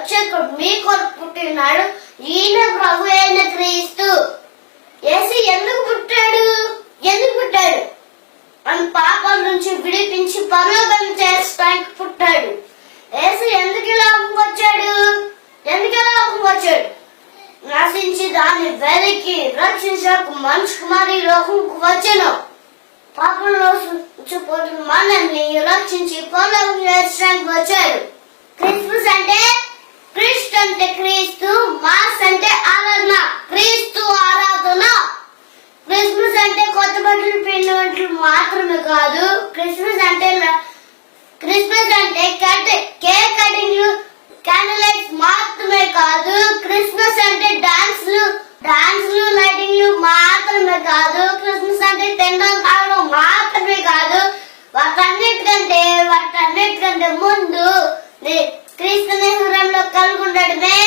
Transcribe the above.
రక్షకుడు మీ కొరకు పుట్టినాడు, ఈయన ప్రభు అయిన క్రీస్తు. యేసు ఎందుకు పుట్టాడు? మన పాపాల నుంచి విడిపించి పరలోకం చేర్చడానికి పుట్టాడు. యేసు ఎందుకు ఈ లోకంకి వచ్చాడు? నశించి దాన్ని వెలికి రక్షించకు మనిషి కుమారి లోకంకు వచ్చెను. పాపంలో పోతున్న మనల్ని రక్షించి పరలోకం చేర్చడానికి వచ్చాడు. క్రిస్మస్ అంటే క్రీస్తు, మాస్ అంటే ఆరాధన, క్రీస్తు ఆరాధన. క్రిస్మస్ అంటే కొత్త బట్టలు పిండి మాత్రమే కాదు. క్రిస్మస్ అంటే కేక్ కటింగ్, క్యాండిల్ లైట్స్ మాత్రమే కాదు. క్రిస్మస్ అంటే డాన్స్లు, లైటింగ్లు మాత్రమే కాదు. క్రిస్మస్ అంటే తినడం తాగడం మాత్రమే కాదు. వాటన్నిటికంటే ముందు క్రీస్తు హృదయంలో కలిగి ఉండడమే